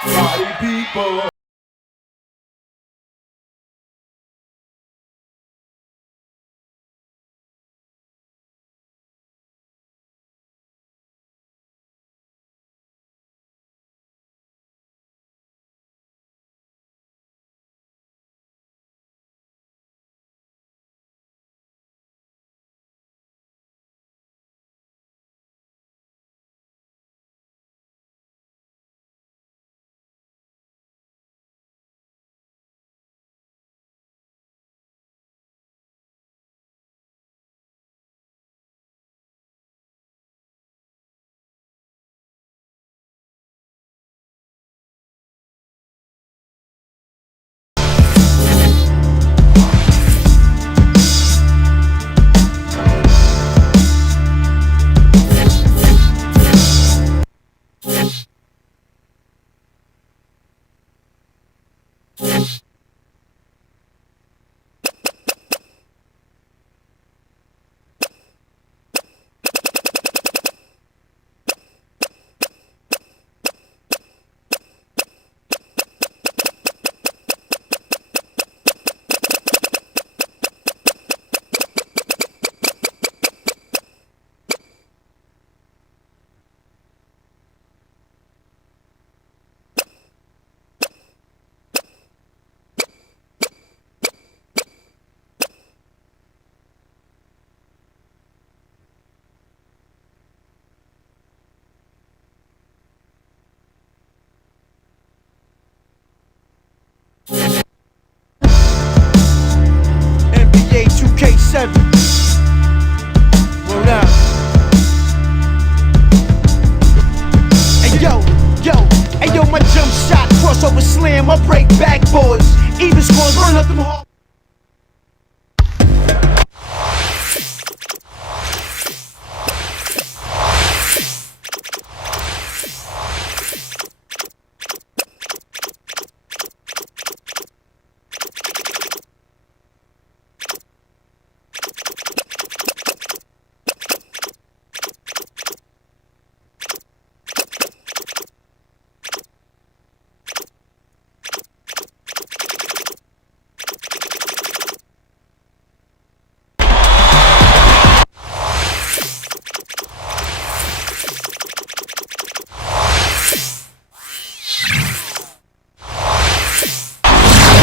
Party people. NBA 2K7. Word up. Hey yo, my jump shot, crossover slam, I break backboards. Even scores, burn up them hard.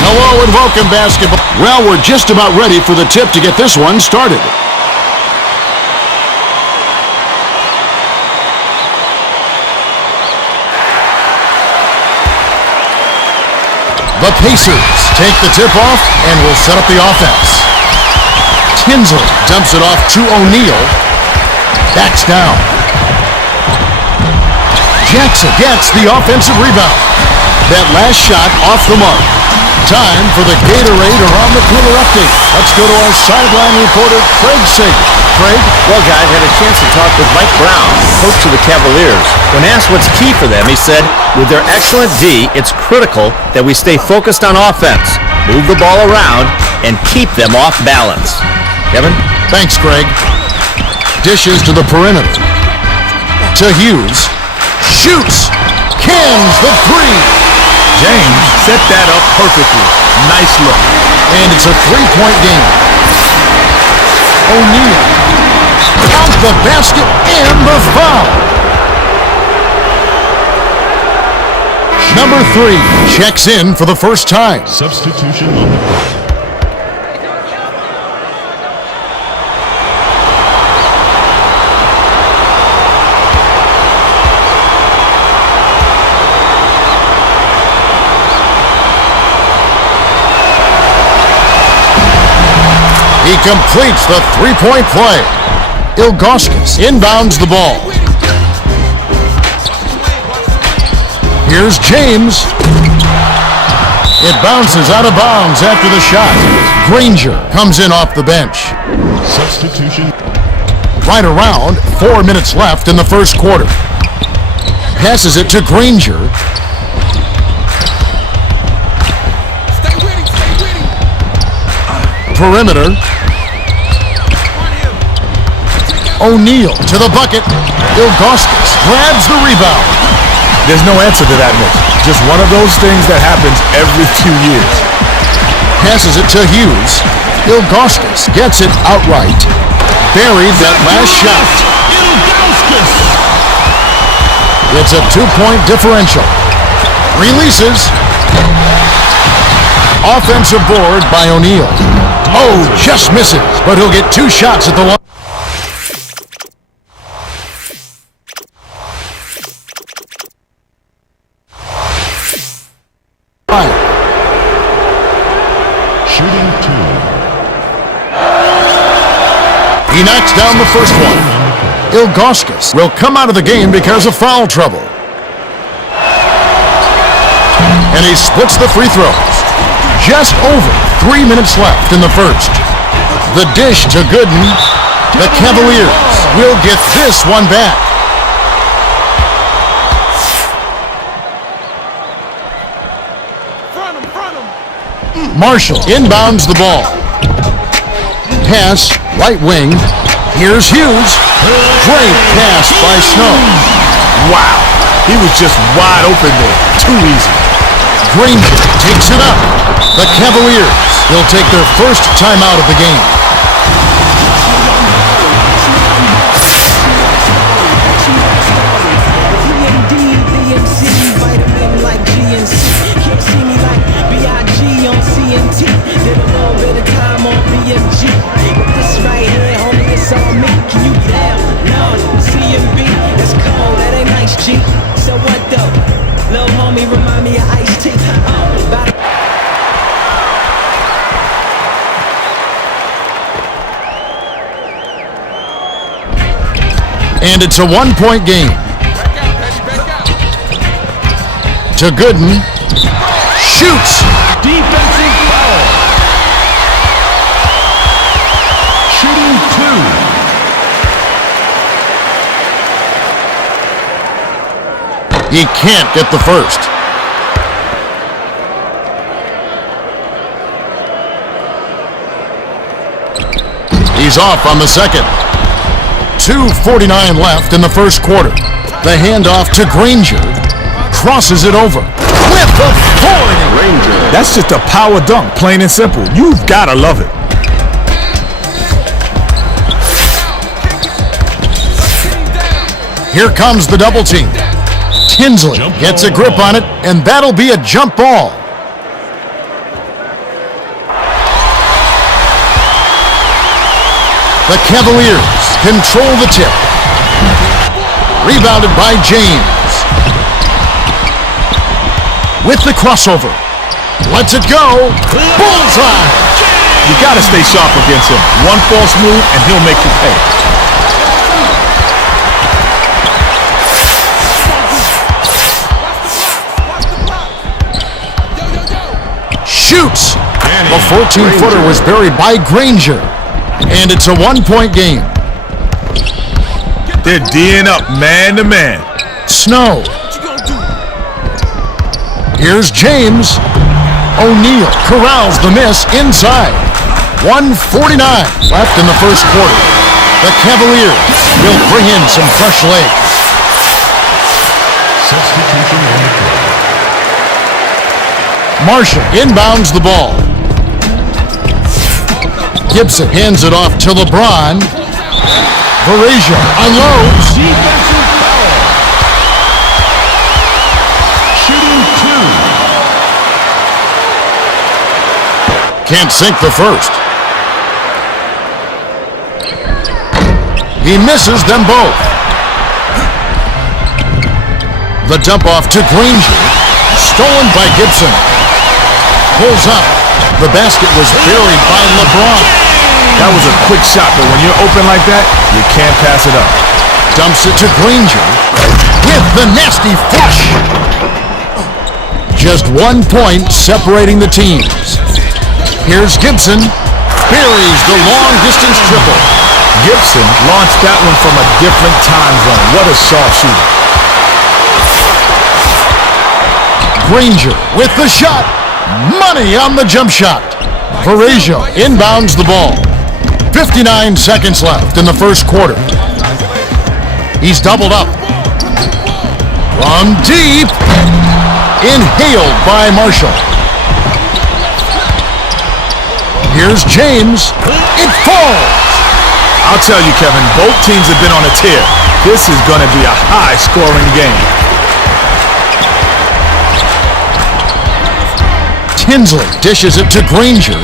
Hello and welcome, basketball. Well, we're just about ready for the tip to get this one started. The Pacers take the tip off and will set up the offense. Tinsley dumps it off to O'Neal. Backs down. Jackson gets the offensive rebound. That last shot off the mark. Time for the Gatorade Around the Cooler update. Let's go to our sideline reporter, Craig Sager. Craig? Well, guys, had a chance to talk with Mike Brown, coach of the Cavaliers. When asked what's key for them, he said, with their excellent D, it's critical that we stay focused on offense, move the ball around, and keep them off balance. Kevin? Thanks, Craig. Dishes to the perimeter. To Hughes. Shoots. Cans the three. James set that up perfectly. Nice look. And it's a three-point game. O'Neal. Out the basket and the foul. Number 3 checks in for the first time. Substitution on the court. He completes the three-point play. Ilgauskas inbounds the ball. Here's James. It bounces out of bounds after the shot. Granger comes in off the bench. Substitution. Right around 4 minutes left in the first quarter. Passes it to Granger. Perimeter. O'Neal to the bucket. Ilgauskas grabs the rebound. There's no answer to that, Mitch. Just one of those things that happens every 2 years. Passes it to Hughes. Ilgauskas gets it outright. Buried that last shot. It's a 2-point differential. Releases. Offensive board by O'Neal. Oh, just misses, but he'll get 2 shots at the line. Shooting 2. He knocks down the first one. Ilgauskas will come out of the game because of foul trouble. And he splits the free throws. Just over 3 minutes left in the first. The dish to Gooden. The Cavaliers will get this one back. Marshall inbounds the ball. Pass, right wing. Here's Hughes. Great pass by Snow. Wow, he was just wide open there. Too easy. Granger takes it up. The Cavaliers will take their first timeout of the game. So what though? Lil' homie remind me of Ice-T. And it's a 1-point game. To Gooden. Shoots. Defensive foul. Shooting 2. He can't get the first. He's off on the second. 2:49 left in the first quarter. The handoff to Granger. Crosses it over. With authority. Granger. That's just a power dunk, plain and simple. You've got to love it. Here comes the double team. Tinsley gets a grip on it, and that'll be a jump ball. The Cavaliers control the tip. Rebounded by James. With the crossover. Lets it go. Bullseye! You got to stay sharp against him. One false move, and he'll make you pay. Shoots! The 14-footer was buried by Granger. And it's a 1-point game. They're D'ing up man to man. Snow. Here's James. O'Neal corrals the miss inside. 1:49 left in the first quarter. The Cavaliers will bring in some fresh legs. Substitution on the court. Marshall inbounds the ball. Gibson hands it off to LeBron. Varejao unloads. Defensive foul. Shooting 2. Can't sink the first. He misses them both. The dump off to Granger. Stolen by Gibson. Pulls up. The basket was buried by LeBron. That was a quick shot, but when you're open like that, you can't pass it up. Dumps it to Granger. With the nasty flush. Just 1 point separating the teams. Here's Gibson. Buries the long-distance triple. Gibson launched that one from a different time zone. What a sharp shooter. Granger with the shot. Money on the jump shot. Varejao inbounds the ball. 59 seconds left in the first quarter. He's doubled up. From deep. Inhaled by Marshall. Here's James. It falls. I'll tell you, Kevin, both teams have been on a tear. This is going to be a high-scoring game. Tinsley dishes it to Granger.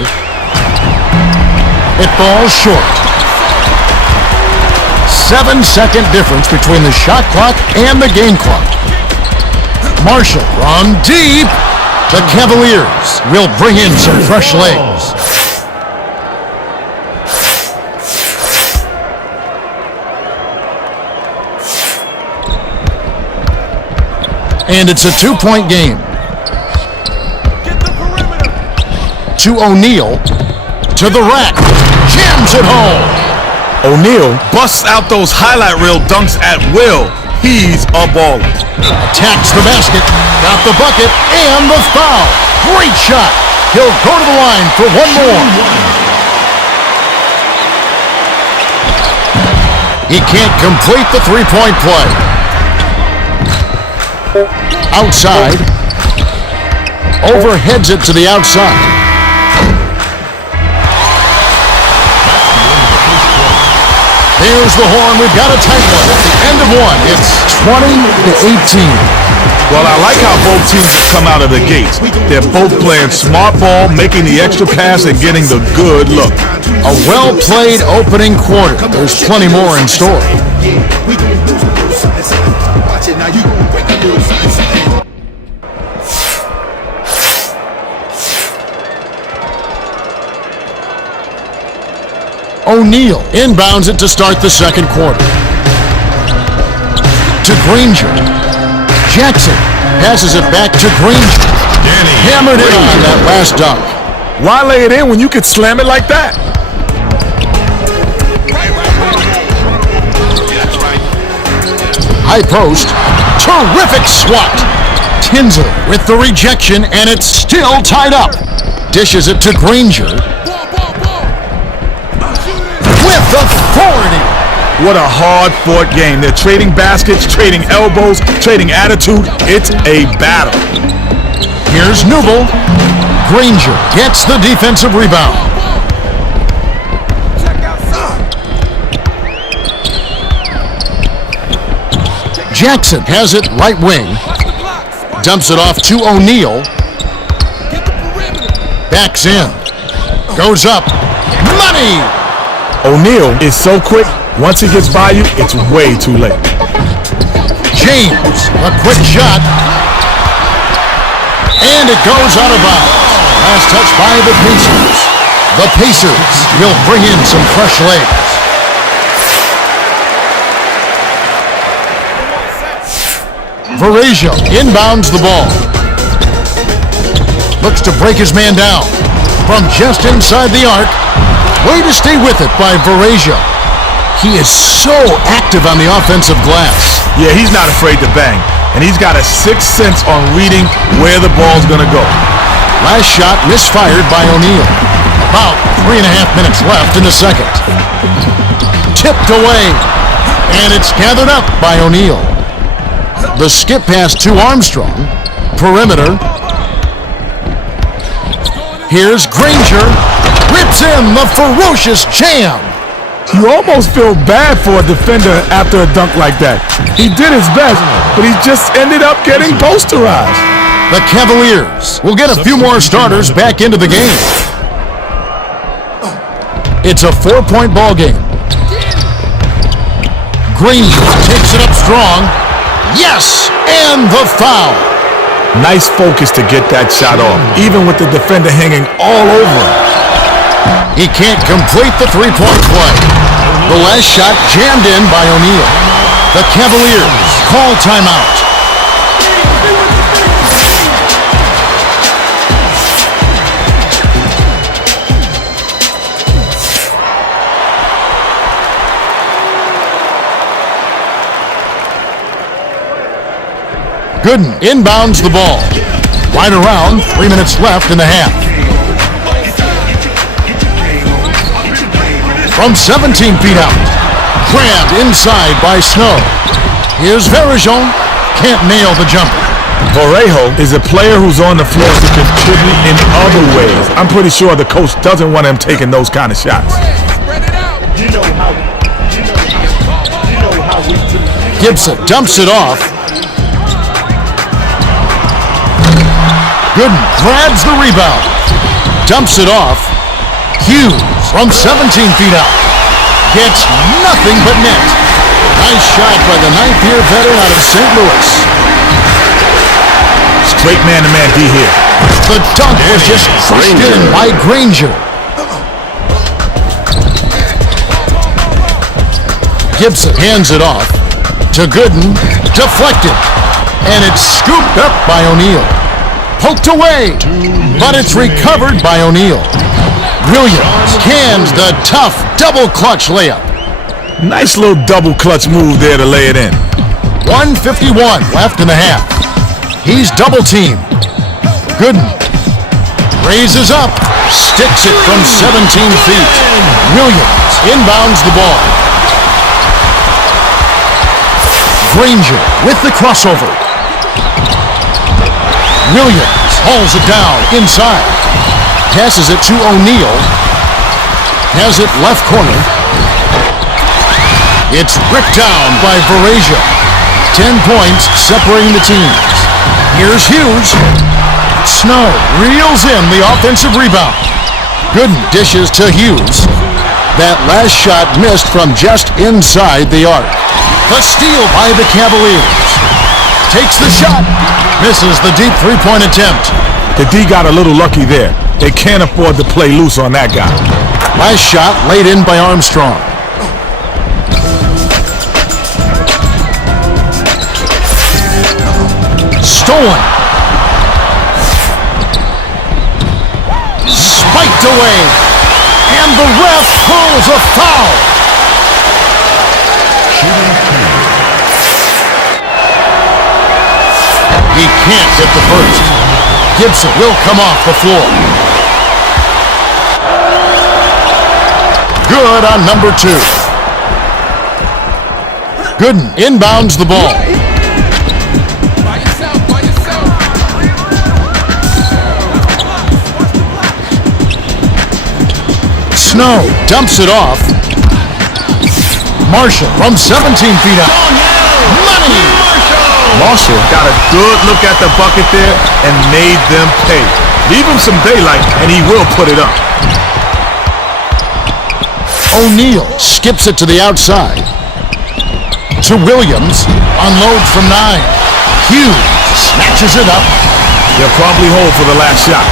It falls short. 7-second difference between the shot clock and the game clock. Marshall from deep. The Cavaliers will bring in some fresh legs. And it's a 2-point game. To O'Neal. To the rack. Jams it home. O'Neal busts out those highlight reel dunks at will. He's a baller. Attacks the basket. Got the bucket and the foul. Great shot. He'll go to the line for one more. He can't complete the three-point play. Outside. Overheads it to the outside. Here's the horn. We've got a tight one at the end of one. It's 20-18. Well, I like how both teams have come out of the gates. They're both playing smart ball, making the extra pass, and getting the good look. A well-played opening quarter. There's plenty more in store. O'Neal inbounds it to start the second quarter. To Granger. Jackson passes it back to Granger. Hammered it on that last dunk. Why lay it in when you could slam it like that? High post. Terrific swat. Tinsley with the rejection, and it's still tied up. Dishes it to Granger. With authority. What a hard-fought game. They're trading baskets, trading elbows, trading attitude. It's a battle. Here's Newble. Granger gets the defensive rebound. Jackson has it right wing. Dumps it off to O'Neal. Backs in. Goes up. Money! O'Neal is so quick, once he gets by you, it's way too late. James, a quick shot. And it goes out of bounds. Last touch by the Pacers. The Pacers will bring in some fresh legs. Varejao inbounds the ball. Looks to break his man down. From just inside the arc. Way to stay with it by Varejao. He is so active on the offensive glass. Yeah, he's not afraid to bang. And he's got a sixth sense on reading where the ball's going to go. Last shot misfired by O'Neal. About 3.5 minutes left in the second. Tipped away. And it's gathered up by O'Neal. The skip pass to Armstrong. Perimeter. Here's Granger. Rips in the ferocious jam. You almost feel bad for a defender after a dunk like that. He did his best, but he just ended up getting posterized. The Cavaliers will get a few more starters back into the game. It's a 4-point ball game. Granger takes it up strong. Yes, and the foul. Nice focus to get that shot off, even with the defender hanging all over him. He can't complete the three-point play. The last shot jammed in by O'Neal. The Cavaliers call timeout. Gooden inbounds the ball. Right around 3 minutes left in the half. From 17 feet out. Grabbed inside by Snow. Here's Varejao. Can't nail the jumper. Vallejo is a player who's on the floor to contribute in other ways. I'm pretty sure the coach doesn't want him taking those kind of shots. Gibson dumps it off. Gooden grabs the rebound. Dumps it off. Hughes from 17 feet out. Gets nothing but net. Nice shot by the 9th-year veteran out of St. Louis. Straight man-to-man D here. The dunk was just pushed in by Granger. Gibson hands it off to Gooden. Deflected. And it's scooped up by O'Neal. Poked away. But it's recovered by O'Neal. Williams cans the tough double clutch layup. Nice little double clutch move there to lay it in. 1:51 left in the half. He's double teamed. Gooden raises up, sticks it from 17 feet. Williams inbounds the ball. Granger with the crossover. Williams hauls it down inside. Passes it to O'Neal. Has it left corner. It's ripped down by Varejao. 10 points separating the teams. Here's Hughes. Snow reels in the offensive rebound. Gooden dishes to Hughes. That last shot missed from just inside the arc. The steal by the Cavaliers. Takes the shot. Misses the deep three-point attempt. The D got a little lucky there. They can't afford to play loose on that guy. Last shot laid in by Armstrong. Stolen. Spiked away. And the ref calls a foul. He can't get the first. Gibson will come off the floor. Good on number 2. Gooden inbounds the ball. Snow dumps it off. Marshall from 17 feet out. Money! Marshall got a good look at the bucket there and made them pay. Leave him some daylight and he will put it up. O'Neal skips it to the outside. To Williams. Unloads from 9. Hughes snatches it up. They'll probably hold for the last shot.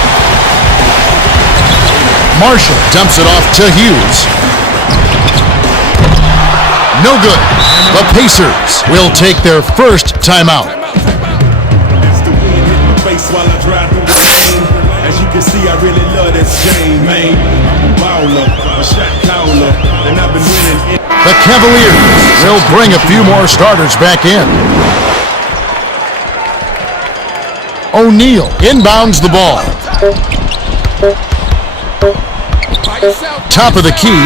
Marshall dumps it off to Hughes. No good. The Pacers will take their first timeout. As you can see, I really love this game, man. I'm a baller, a shot caller, and I've been winning. The Cavaliers will bring a few more starters back in. O'Neal inbounds the ball. Top of the key.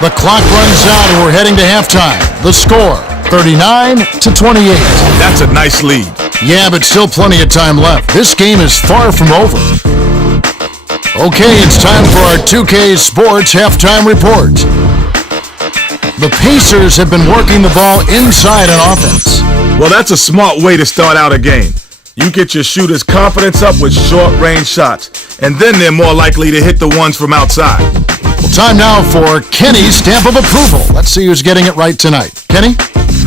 The clock runs out and we're heading to halftime. The score, 39-28. That's a nice lead. Yeah, but still plenty of time left. This game is far from over. Okay, it's time for our 2K Sports halftime report. The Pacers have been working the ball inside on offense. Well, that's a smart way to start out a game. You get your shooters' confidence up with short-range shots, and then they're more likely to hit the ones from outside. Well, time now for Kenny's stamp of approval. Let's see who's getting it right tonight. Kenny?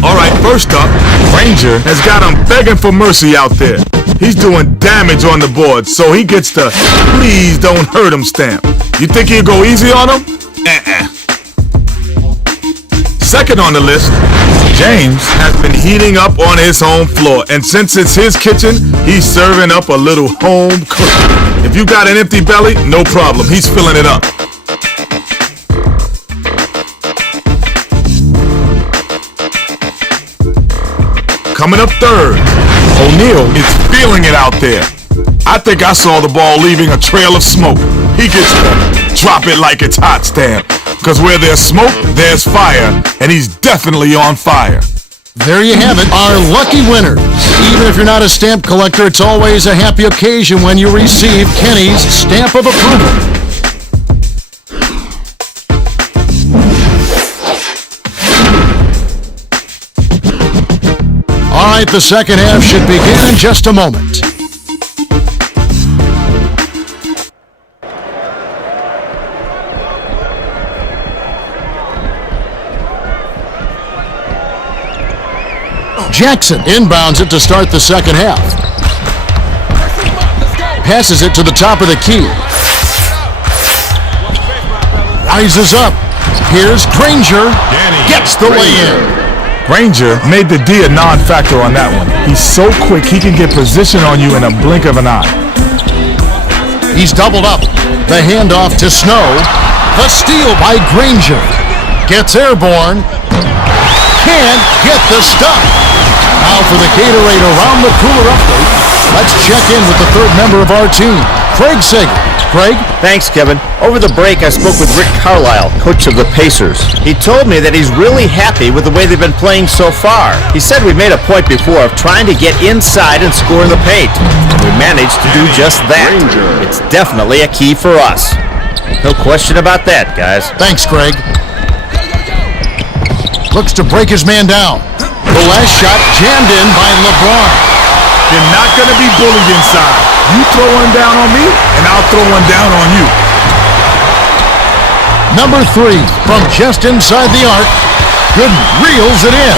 All right, first up, Granger has got him begging for mercy out there. He's doing damage on the board, so he gets the please don't hurt him stamp. You think he'll go easy on him? Second on the list, James has been heating up on his home floor, and since it's his kitchen, he's serving up a little home cooked. If you got an empty belly, no problem, he's filling it up. Coming up third, O'Neal is feeling it out there. I think I saw the ball leaving a trail of smoke. He gets the drop it like it's hot stamp. Because where there's smoke, there's fire, and he's definitely on fire. There you have it, our lucky winners. Even if you're not a stamp collector, it's always a happy occasion when you receive Kenny's stamp of approval. All right, the second half should begin in just a moment. Jackson inbounds it to start the second half. Passes it to the top of the key. Rises up. Here's Granger. Gets the lay-in. Granger made the D a non-factor on that one. He's so quick, he can get position on you in a blink of an eye. He's doubled up. The handoff to Snow. The steal by Granger. Gets airborne. Can't get the stop. Now for the Gatorade Around the Cooler update. Let's check in with the third member of our team, Craig Sager. Craig? Thanks, Kevin. Over the break, I spoke with Rick Carlisle, coach of the Pacers. He told me that he's really happy with the way they've been playing so far. He said we made a point before of trying to get inside and score in the paint. We managed to do just that. It's definitely a key for us. No question about that, guys. Thanks, Craig. Looks to break his man down. The last shot jammed in by Lebron. You're not going to be bullied inside. You throw one down on me, and I'll throw one down on you. Number 3 from just inside the arc. Gooden reels it in.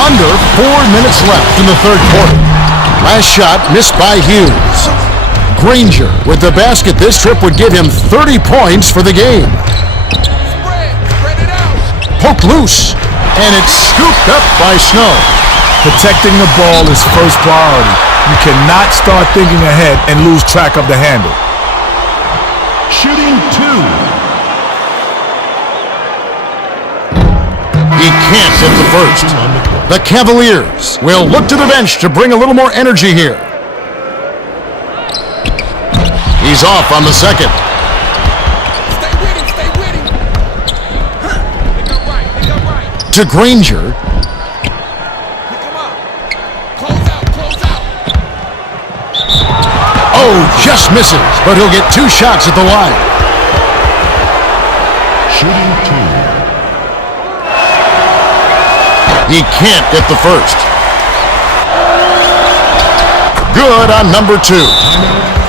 Under 4 minutes left in the third quarter. Last shot missed by Hughes. Granger with the basket. This trip would give him 30 points for the game. Poked loose, and it's scooped up by Snow. Protecting the ball is first priority. You cannot start thinking ahead and lose track of the handle. Shooting 2. He can't hit the first. The Cavaliers will look to the bench to bring a little more energy here. He's off on the second. Stay with him. They got right. To Granger. Oh, just misses, but he'll get 2 shots at the line. Shooting 2. He can't get the first. Good on number 2.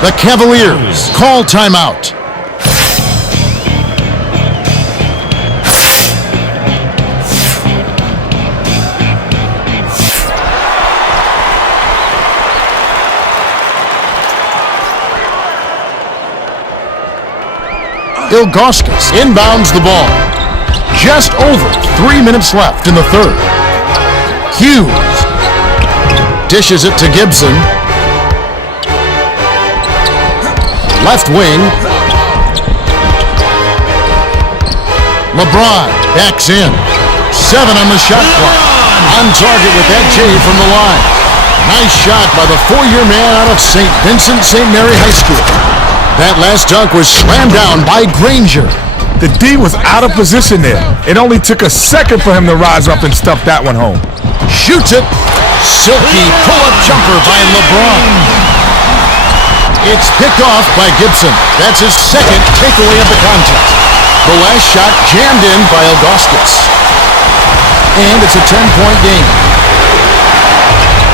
The Cavaliers call timeout. Ilgauskas inbounds the ball. Just over 3 minutes left in the third. Hughes dishes it to Gibson. Left wing. Lebron backs in. 7 on the shot clock. On target with that J from the line. Nice shot by the 4-year man out of St. Vincent St. Mary High School. That last dunk was slammed down by Granger. The D was out of position there. It only took a second for him to rise up and stuff that one home. Shoots it. Silky pull-up jumper by Lebron. It's picked off by Gibson. That's his second takeaway of the contest. The last shot jammed in by Ilgauskas. And it's a 10-point game.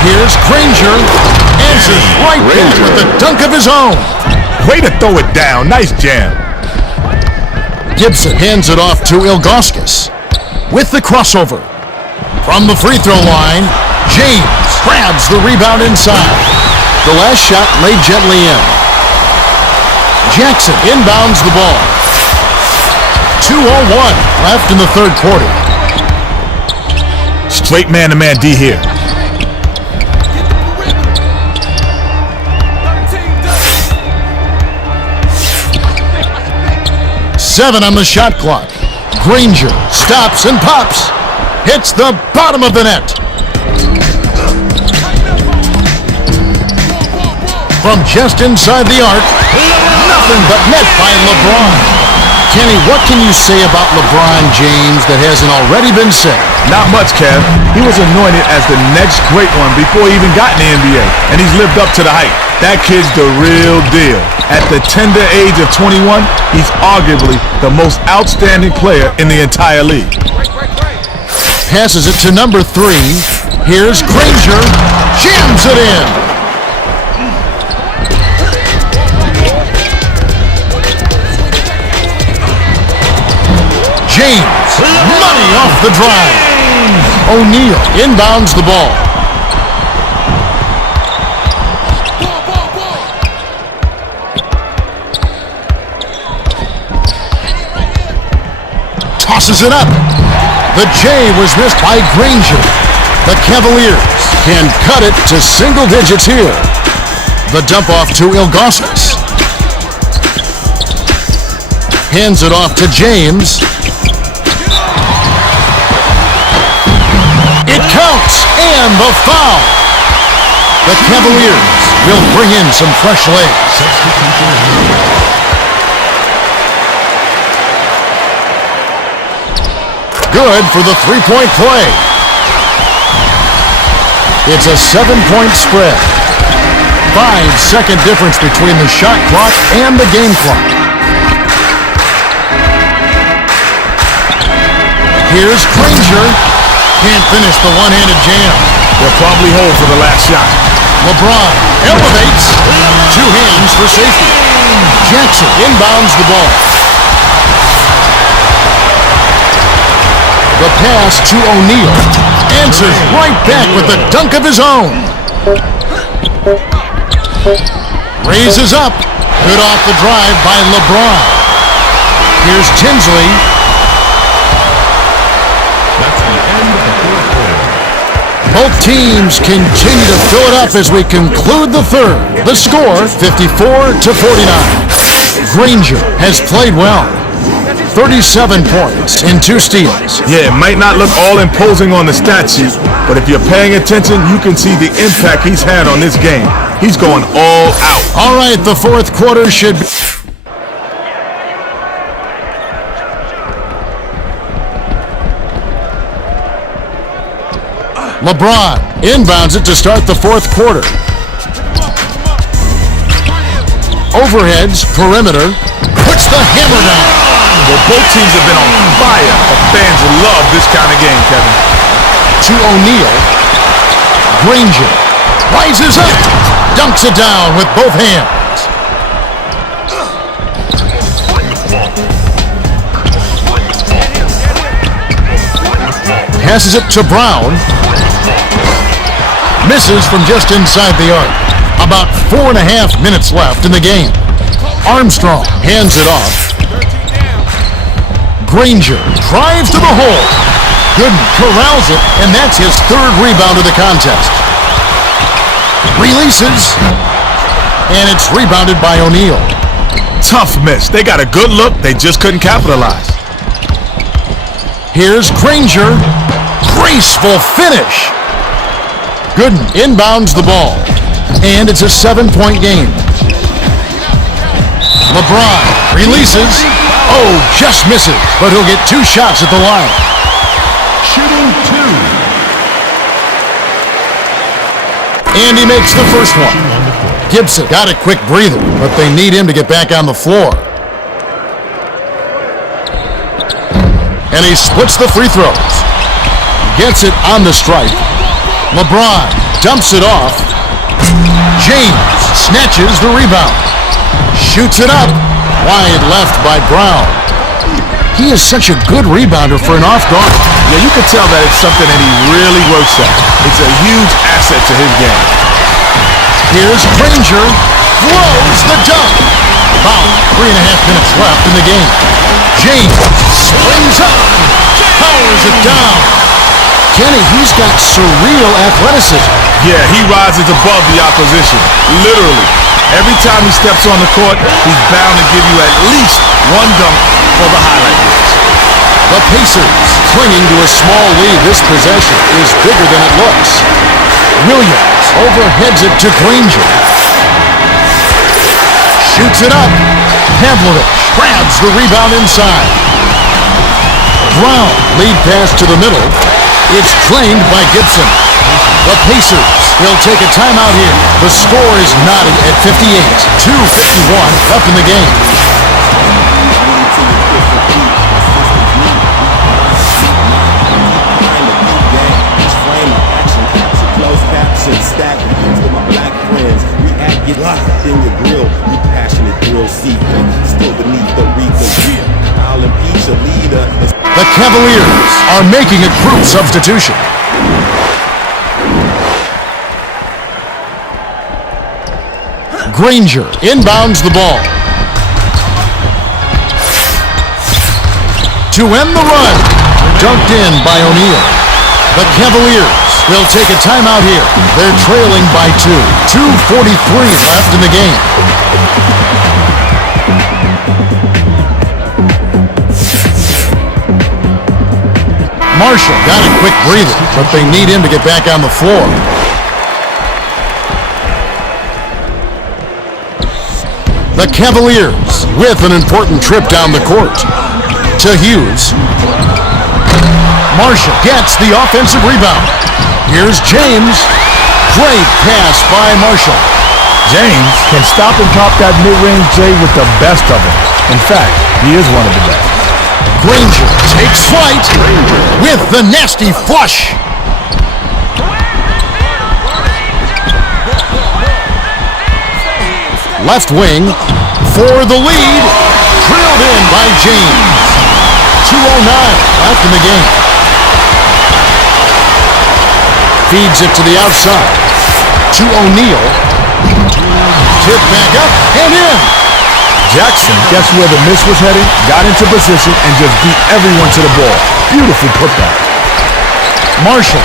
Here's Granger. Answers right back with a dunk of his own. Way to throw it down. Nice jam. Gibson hands it off to Ilgauskas with the crossover. From the free throw line, James grabs the rebound inside. The last shot laid gently in. Jackson inbounds the ball. 2:01 left in the third quarter. Straight man-to-man D here. 7 on the shot clock. Granger stops and pops. Hits the bottom of the net. From just inside the arc, nothing but net by Lebron. Kenny, what can you say about LeBron James that hasn't already been said? Not much, Kev. He was anointed as the next great one before he even got in the NBA, and he's lived up to the hype. That kid's the real deal. At the tender age of 21, he's arguably the most outstanding player in the entire league. Passes it to number 3. Here's Granger. Jams it in. James, money off the drive. O'Neal inbounds the ball. Tosses it up. The J was missed by Granger. The Cavaliers can cut it to single digits here. The dump off to Ilgauskas. Hands it off to James. It counts, and the foul. The Cavaliers will bring in some fresh legs. Good for the three-point play. It's a 7-point spread. 5-second difference between the shot clock and the game clock. Here's Granger. Can't finish the one-handed jam. They'll probably hold for the last shot. Lebron elevates. 2 hands for safety. Jackson inbounds the ball. The pass to O'Neal. Answers right back with the dunk of his own. Raises up. Good off the drive by Lebron. Here's Tinsley. That's the end of the fourth quarter. Both teams continue to fill it up as we conclude the third. The score, 54-49. Granger has played well. 37 points and 2 steals. Yeah, it might not look all imposing on the stat sheet, but if you're paying attention, you can see the impact he's had on this game. He's going all out. All right, the fourth quarter should be... LeBron inbounds it to start the fourth quarter. Overheads, perimeter, puts the hammer down. Well, both teams have been on fire, but fans love this kind of game, Kevin. To O'Neal. Granger rises up, dunks it down with both hands. Passes it to Brown. Misses from just inside the arc. About 4.5 minutes left in the game. Armstrong hands it off. Granger drives to the hole. Gooden corrals it, and that's his 3rd rebound of the contest. Releases, and it's rebounded by O'Neal. Tough miss. They got a good look. They just couldn't capitalize. Here's Granger. Graceful finish. Gooden inbounds the ball, and it's a 7-point game. LeBron releases. Oh, just misses, but he'll get 2 shots at the line. Shooting 2. And he makes the first one. Gibson got a quick breather, but they need him to get back on the floor. And he splits the free throws. Gets it on the stripe. LeBron dumps it off. James snatches the rebound. Shoots it up. Wide left by Brown. He is such a good rebounder for an off guard. Yeah, you can tell that it's something that he really works at. It's a huge asset to his game. Here's Granger. Blows the dunk. About 3.5 minutes left in the game. James springs up. Powers it down. Kenny, he's got surreal athleticism. Yeah, he rises above the opposition. Literally. Every time he steps on the court, he's bound to give you at least 1 dunk for the highlight reels. The Pacers clinging to a small lead. This possession is bigger than it looks. Williams overheads it to Granger. Shoots it up. Pavlovich grabs the rebound inside. Brown lead pass to the middle. It's drained by Gibson. The Pacers will take a timeout here. The score is knotted at 58. 2:51 left in the game. Close captions, stack with my black friends. React, get locked in your grill. You passionate thrill seeking, still beneath the reason. I'll impeach a leader. The Cavaliers are making a group substitution. Granger inbounds the ball. To end the run, dunked in by O'Neal. The Cavaliers will take a timeout here. They're trailing by 2. 2:43 left in the game. Marshall got a quick breather, but they need him to get back on the floor. The Cavaliers with an important trip down the court. To Hughes. Marshall gets the offensive rebound. Here's James. Great pass by Marshall. James can stop and pop that mid-range J with the best of them. In fact, he is one of the best. Granger takes flight with the nasty flush. Left wing for the lead. Drilled in by James. 2:09 left in the game. Feeds it to the outside. To O'Neal. Tip back up and in. Jackson, guess where the miss was heading? Got into position and just beat everyone to the ball. Beautiful putback. Marshall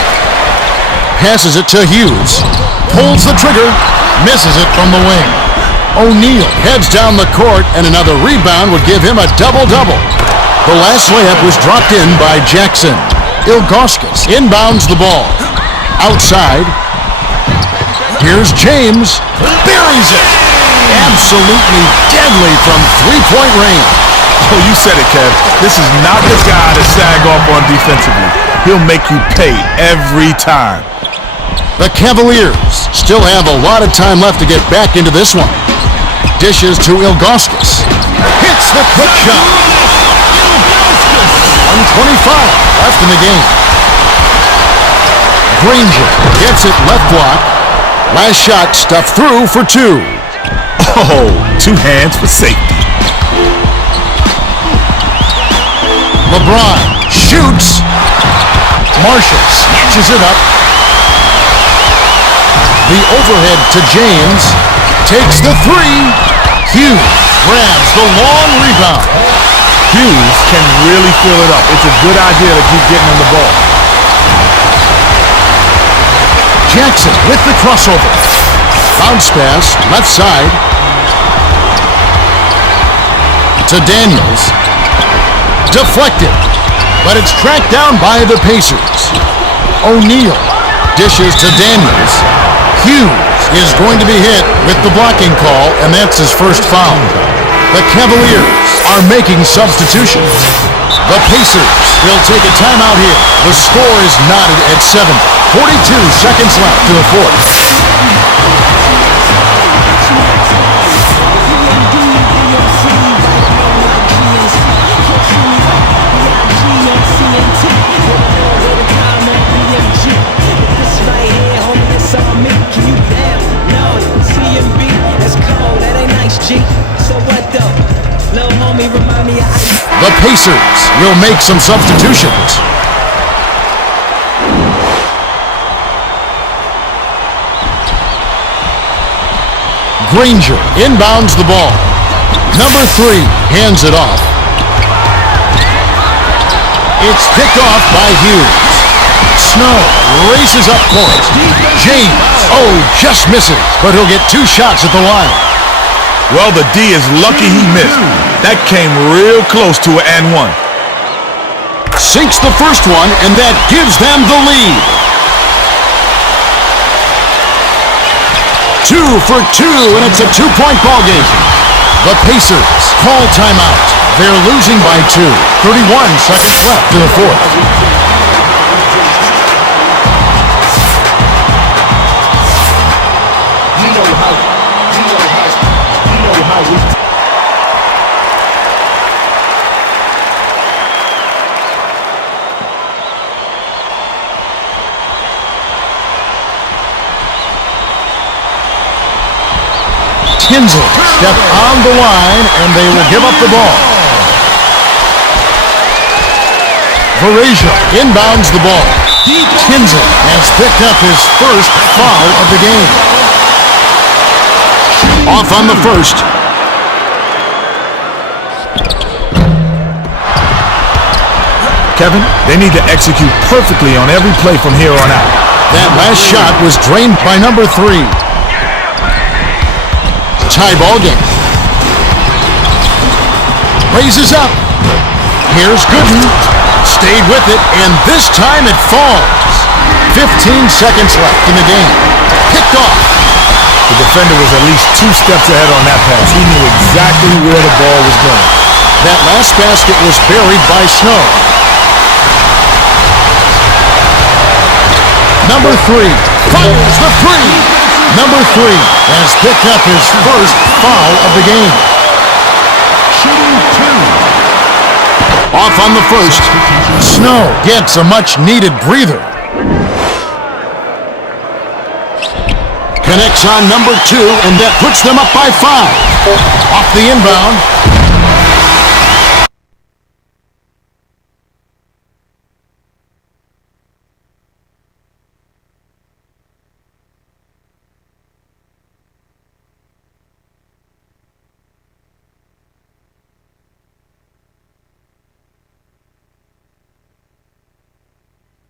passes it to Hughes. Pulls the trigger. Misses it from the wing. O'Neal heads down the court, and another rebound would give him a double-double. The last layup was dropped in by Jackson. Ilgauskas inbounds the ball. Outside. Here's James. Buries it. Absolutely deadly from three-point range. Oh, you said it, Kev. This is not the guy to sag off on defensively. He'll make you pay every time. The Cavaliers still have a lot of time left to get back into this one. Dishes to Ilgauskas. Hits the quick shot. 1:25 left in the game. Granger gets it left block. Last shot stuffed through for 2. Oh, 2 hands for safety. Lebron shoots. Marshall snatches it up. The overhead to James. Takes the 3. Hughes grabs the long rebound. Hughes can really fill it up. It's a good idea to keep getting him the ball. Jackson with the crossover. Bounce pass, left side. To Daniels. Deflected. But it's tracked down by the Pacers. O'Neal dishes to Daniels. Hughes is going to be hit with the blocking call, and that's his first foul. The Cavaliers are making substitutions. The Pacers will take a timeout here. The score is knotted at 7. 42 seconds left to the fourth. The Pacers will make some substitutions. Granger inbounds the ball. Number 3 hands it off. It's picked off by Hughes. Snow races up court. James, just misses, but he'll get 2 shots at the line. Well, the D is lucky he missed. That came real close to an and 1. Sinks the first one, and that gives them the lead. 2 for 2, and it's a 2-point ball game. The Pacers call timeout. They're losing by 2. 31 seconds left in the fourth. Tinsley step on the line, and they will give up the ball. Granger inbounds the ball. Tinsley has picked up his first foul of the game. Off on the first. Kevin, they need to execute perfectly on every play from here on out. That last shot was drained by number 3. Tie ball game. Raises up. Here's Gooden. Stayed with it, and this time it falls. 15 seconds left in the game. Picked off. The defender was at least 2 steps ahead on that pass. He knew exactly where the ball was going. That last basket was buried by Snow. Number 3 fires the 3. Number 3 has picked up his first foul of the game. Shooting 2. Off on the first. Snow gets a much-needed breather. Connects on number 2, and that puts them up by 5. Off the inbound.